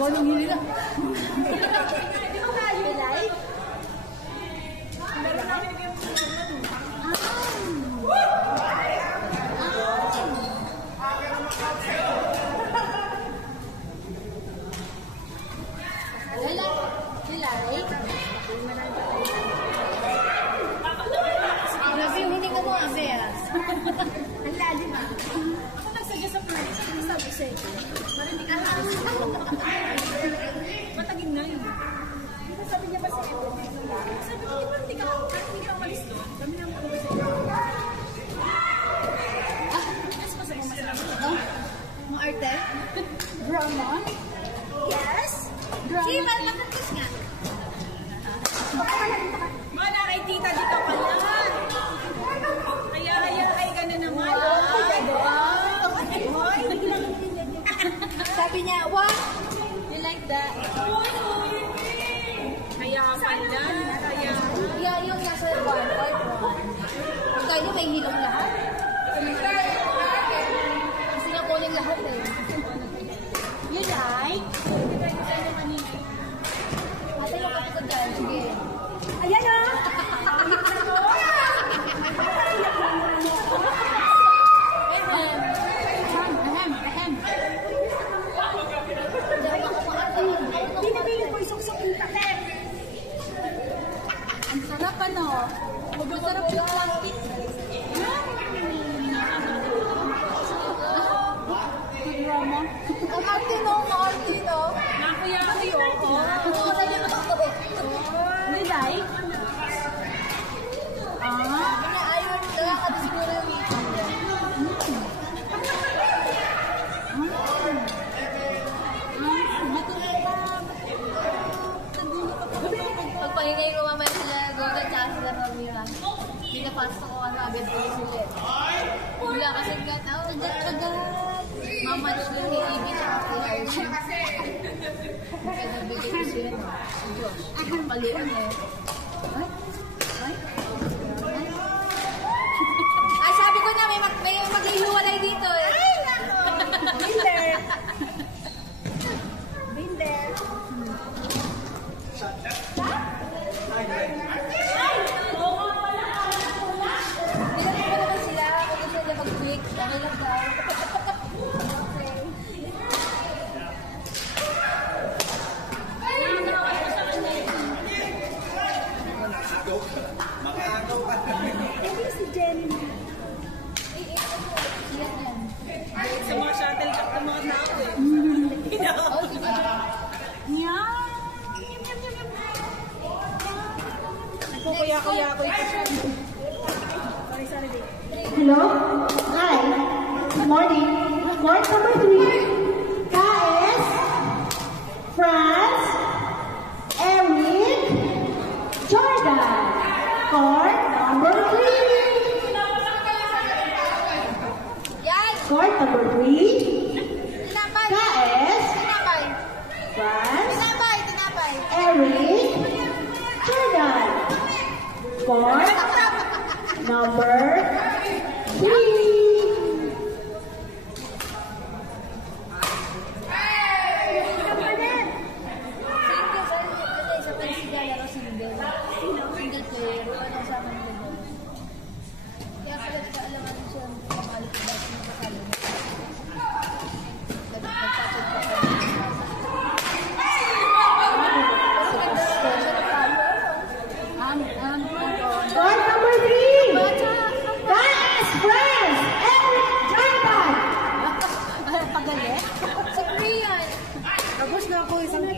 Bonong nila. Ang lalim ah. Ako nagsadya sa place, ako sabi sa ito. Marinig ka na. Matagin na yun. Sabi niya ba sa ito? Sabi ko, hindi ka umalis doon. Kami na mga sa ito. Mas pa sa mga masarap. Mga arte? Drama? Yes? Drama? Si, malakas nga. Mga naray tita dito ka lang. Kaya ka na naman. Sabi niya, what? You like that? Kaya pala. Yeah, yung nasa 1.1. Ang tayo may hilong lahat. Kasi nga kunin lahat eh. You like? Ate, yung kapatid dyan. Sige. Ayan o! Pinabili ko isok-sok yung patek. Ang sarap ano? Masarap yung plastic. Drama. Ang Martino, Martino. Nakuya kayo. Wala niya makakabo. You like? Ayaw, nakakado siguro yung weekend. Pagpahingay ko mamaya sila, Goga, tsaka sila Ramira. Pinapasok ko agad ko sila. Bula kasi agad, agad. Mamatch lang ni Ibi sa kapilay. Kaya nabigay ko sila. Diyos, paliwan eh. Ay, sabi ko na, may maghihiwalay dito eh. Binder. Binder. Nilalim ko naman sila kung gusto nila mag-tweet. Dahil lang daw. Hindi si Jenny. Sa mga shuttle cup ng mga tao eh. Oh, sige. Yan. Nagkukuya-kuya ko ito siya. Sorry, babe. Hello? Hi. Good morning. Court number 3. KS. France. Eric. Jordan. Court number 3. Yan! Court number 3. Tinapay! KS. Tinapay! France. Tinapay! Tinapay! Eric. Jordan. Court number 3. Isa pa si Gala single. Single player. Ano sa amin nila? Kaya pala kaalaman siya ang pamalit na dati ng kasalo. Nagpapatid pa ko. Court number 3. KS. France. Eric. Jordan. Pagalit? Si Brian. Tapos na ako isang Ay,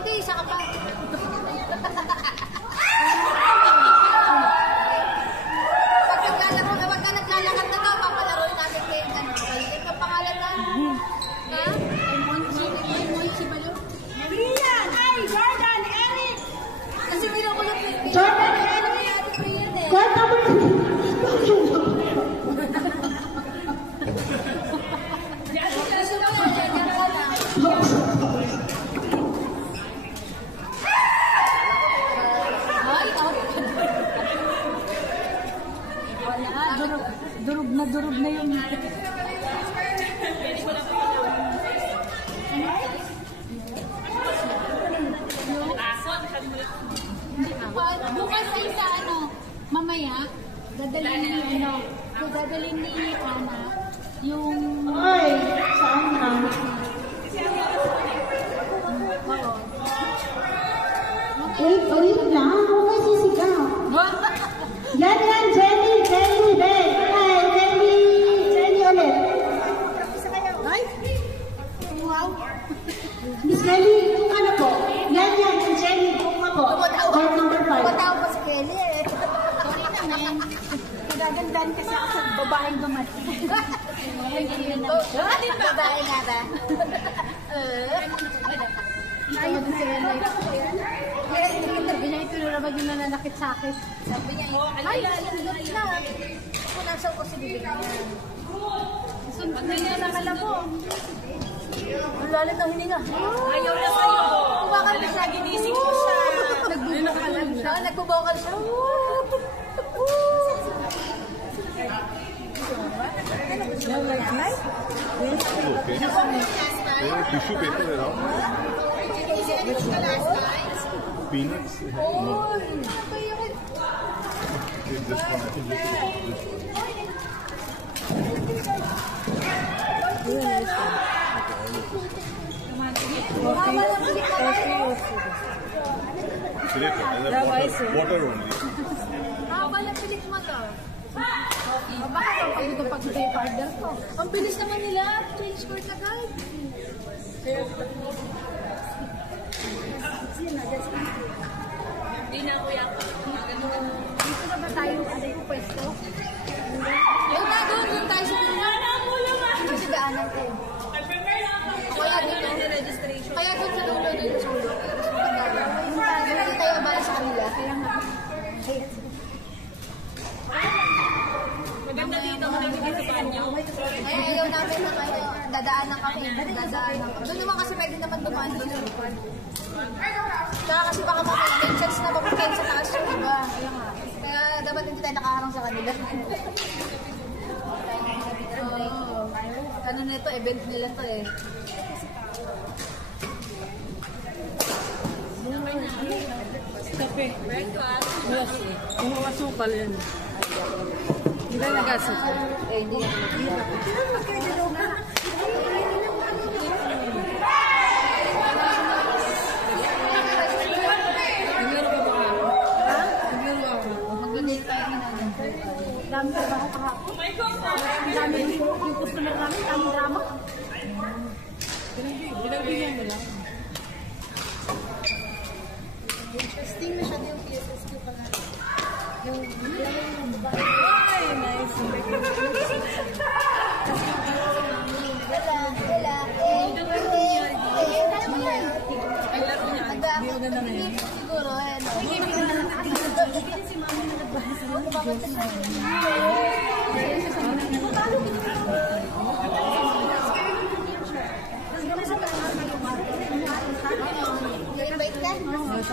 hindi. Isa ka pa. Pagka naglalakad na to, papalaroin natin kayo. Balikin ang pangalan na. Ha? Si Balo? Brian! Ay! Jordan! Eric! Kasi mayroon ko lang Jordan. Ate Brian eh. Court number 3. Gusto ko na yan. Dadalhin ni dadalhin ni Ana yung... Ay, saan na? Wait lang. Huwag kayo sisigaw. Yan, Jenny, Ben. Ay, Jenny ulit. Wow! Miss Kelly, kung ano po? Yan, Jenny, kung ako. Board number 5. Pataw pa si Kelly eh. Sorry naman. Nagagandaan kasi ako sa babaeng dumating. Babae nga ba? Ayaw din sila na ito. Sabi niya, ito na naman yung nananakit sa akin. Sabi niya, Ay, nalulot na. kung nasa ko si bibig niya. Pag niya nakala mo. Ang lalim ng hininga. Ayaw na sa'yo. Bakit siya? Ginising ko siya. Nagbubukalan siya. Nagbubokal siya. Tissue paper है ना peanuts water only Walang pilit mo to. Bakit ang pagod pag may partner ko? Ang bilis naman nila. Change court agad. Hindi na kuya ko. Dito na ba tayo? Ano yung pwesto? Yung na doon tayo sa kasi daanan ko. Kaya dito. Kaya doon sa dulo dito sa ulo. Hindi tayo abala sa kanila. Kaya nga. Maganda dito. Maganda sa banyo. Ay, ayaw namin na kayo. Dadaanan kami. Doon naman kasi pwede naman dumaan doon sa likod. Kaya kasi baka mamaya may chance na mapuntahin sa taas yung iba. Kaya dapat hindi tayo nakaharang sa kanila. Ano nito, event nila to eh. Kape. Breakfast. Yes. Kung masukal yan. Hindi na nagasukal. Eh, hindi. Naglaro ka ba ako? Ha? Naglaro ako. Mag-nail tayo na. Dami sa baho kahapon. Ang dami yung customer namin. Ang drama. Pinagbigyan mo lang. Interesting na siya yung PSSQ pala. Ay, nice. Hindi mo ganda na yan. Siguro, invite ka?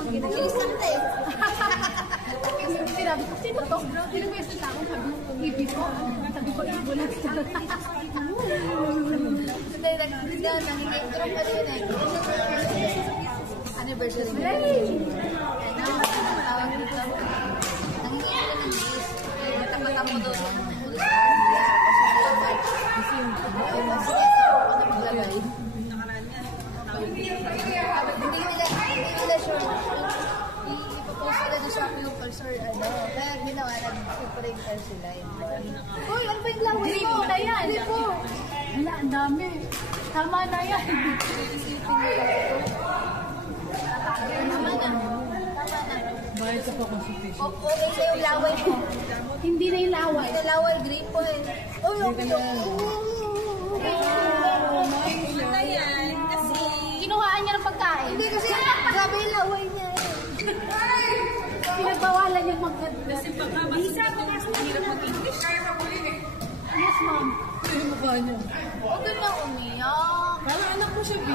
Bilis lang tayo. Sinabi ko, sino to? Sino ba yung tao? Sabi ko, ibig ko. Sabi ko, ibo lang. Hindi, nanginginig pa rin eh. Anniversary. Ano? Tawag dito. Nanginginig ng days. Tapat ako doon. Kasi ito, ano maglagay? Hindi nila sure. Ipopost nila doon sa Pupils or ano. Kaya ginawa na super-inter sila. Uy, ano ba yung laway mo? Gripo na yan. Gripo. Wala, ang dami. Tama na yan. Tama na. Bayad ka pa consultation. Okay sa yung laway mo. Hindi na yung laway. Ito laway, gripo eh. Uy, okay. Kinuhaan niya ng pagkain. Hindi kasi, grabe yung laway niya eh. Pinagbawalan yung mag-ganda. Lisa, bukas na hirap mag-English. Yes, ma'am. Ito yung mukha niya. Huwag ka na umiyak. Para anak mo siya, B.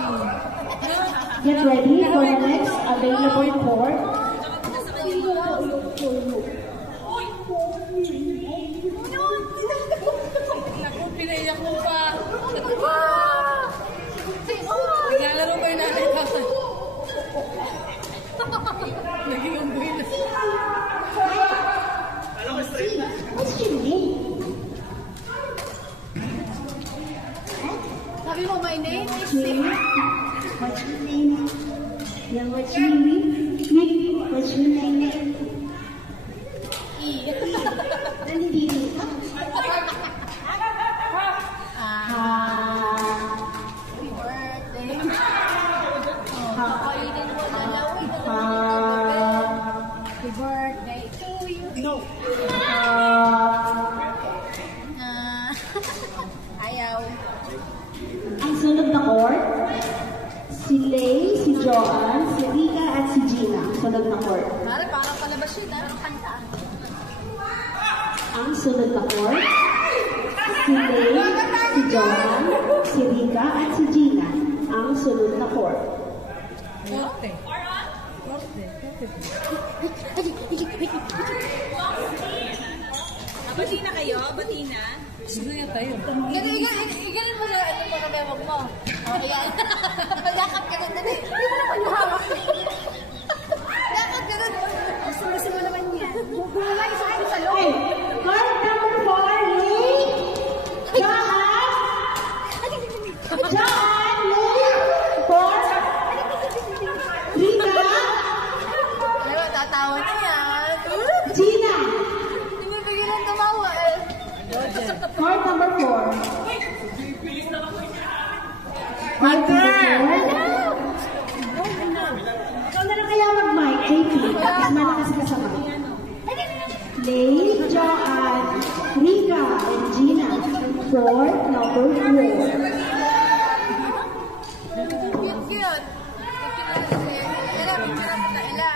Get ready for the next available court. Naku, pinaiyak mo pa. Wow! Naglalaro pa yung nanay ka. Naging unggoy na. name? Yeah, what's your name? Nick, what's your name? Nandito. Happy birthday. Kapainin mo na lang. Happy birthday to you. No. Ayaw. Ang sunod na court, si Lay, si Joanne, si Rika, at si Gina. Sunod na court. Mare, parang palabas yun, ha? Kanta. Ang sunod na court, si Lay, si Joanne, si Rika, at si Gina. Ang sunod na court. Korte. Bati na kayo? Bati na? Gusto niya tayo. Iganin mo na ano mo na mewag mo. O, ayan. Yakap ka na. Hindi mo naman yung hawak. Yakap ka na. Gusto mo naman yan. Bumulay sa akin sa loob. Okay, court number 4, Lay, Joanne, Lay, 4, Rika, Ano, tatawa na yan. Gina. Hindi mo bigyan ng tumawa eh. Court number 4. Court number 4. Ikaw na lang kaya mag-mic, JP. Mas malakas ka sa mic. Lay, Joanne, Rika, and Gina. Court number 4. Cute. Ella, picture mo na, Ella.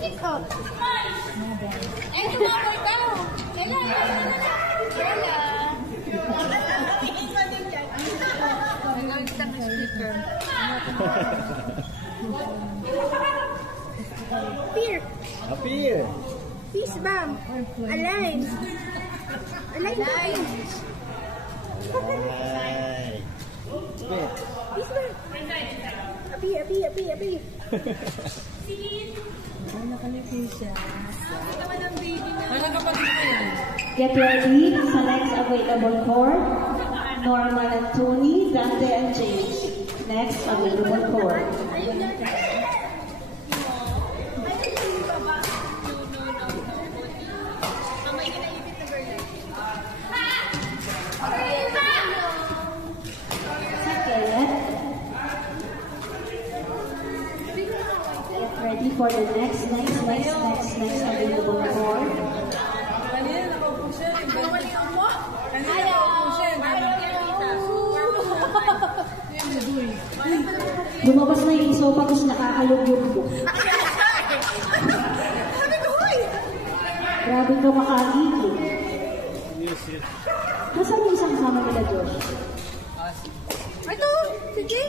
Ikaw. Eh, tumakoy ka. Ella. Nagawin kita ng speaker. Appear. Peace bomb. Alive. Alive. Ay. Wait. Peace bomb. Api. Ay, nakalipi siya. Parang kapatid mo yan. Get ready sa next available court. Norman and Tony, Dante and James. Next available court. Second. Get ready for the next available court. Kanina nakaupo siya. Kanina Ayaw. nakaupo siya. Lumabas na yung iso tapos nakakalugyog ko. Grabe ka makakiki. Nasaan yung isang kasama nila, Josh? Ito, sige.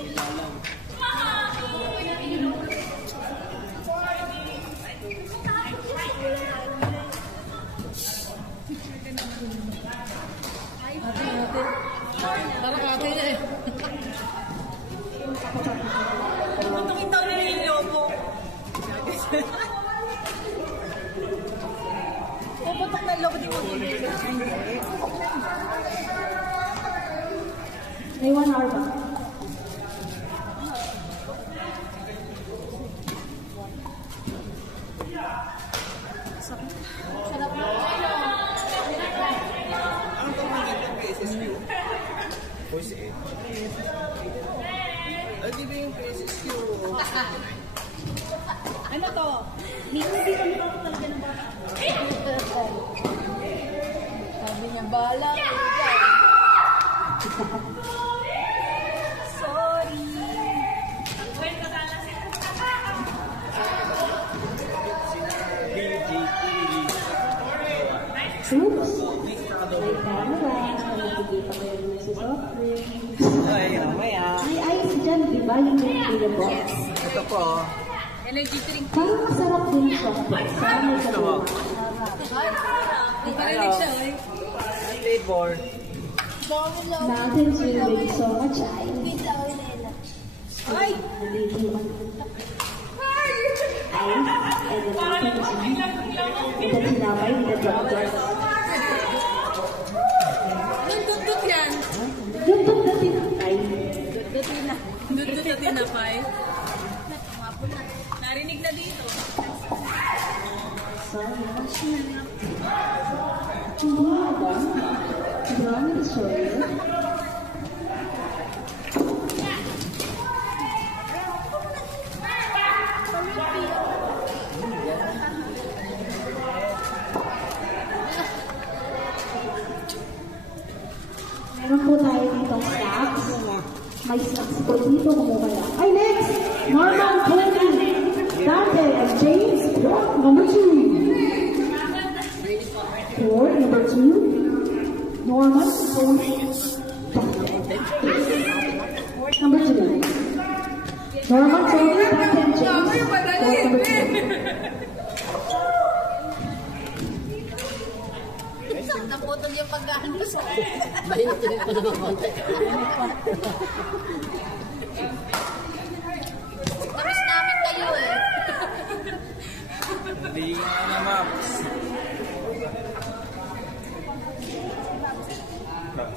Parang ate niya eh. Tutukin daw nila yung lobo. Puputok na lobo, di mo bibili. May 1 hour ba? Sarap mo. Voice 8. Ay, di ba yung PSSQ? Ano to? Hindi kami ako talaga ng bata. Sabi niya, bahala ka dyan. Sorry. Oops! May camera. Nabigay pa kayo ng soft drink. Ay, mamaya. May ice dyan, di ba? Yung pinipili mo? Ito po. Energy drink. Parang masarap din yung soft drink. Sana may kalawa. Parinig siya eh. Ang flavor. Dami lang. Natin swimming so much ice. Pizza o nila. Ay! Naliliwan. Ice. And then natin and then sinabay with the drop. Anong dudut yan? Yung dating ay Dudut na tinapay. Ay. Narinig na dito. Sorry, Marami sorry. Meron po tayo ditong snacks. May snacks po dito kung kaya. Ay, next! Norman Cody, Dante, and James, court number 2. Court number 2. Norman Cody, number 2. Norman Cody, Dante, and James, court number 2. Naputol yung pag-ano sa Tapos namin kayo eh. Hindi na, ma'am. Nah.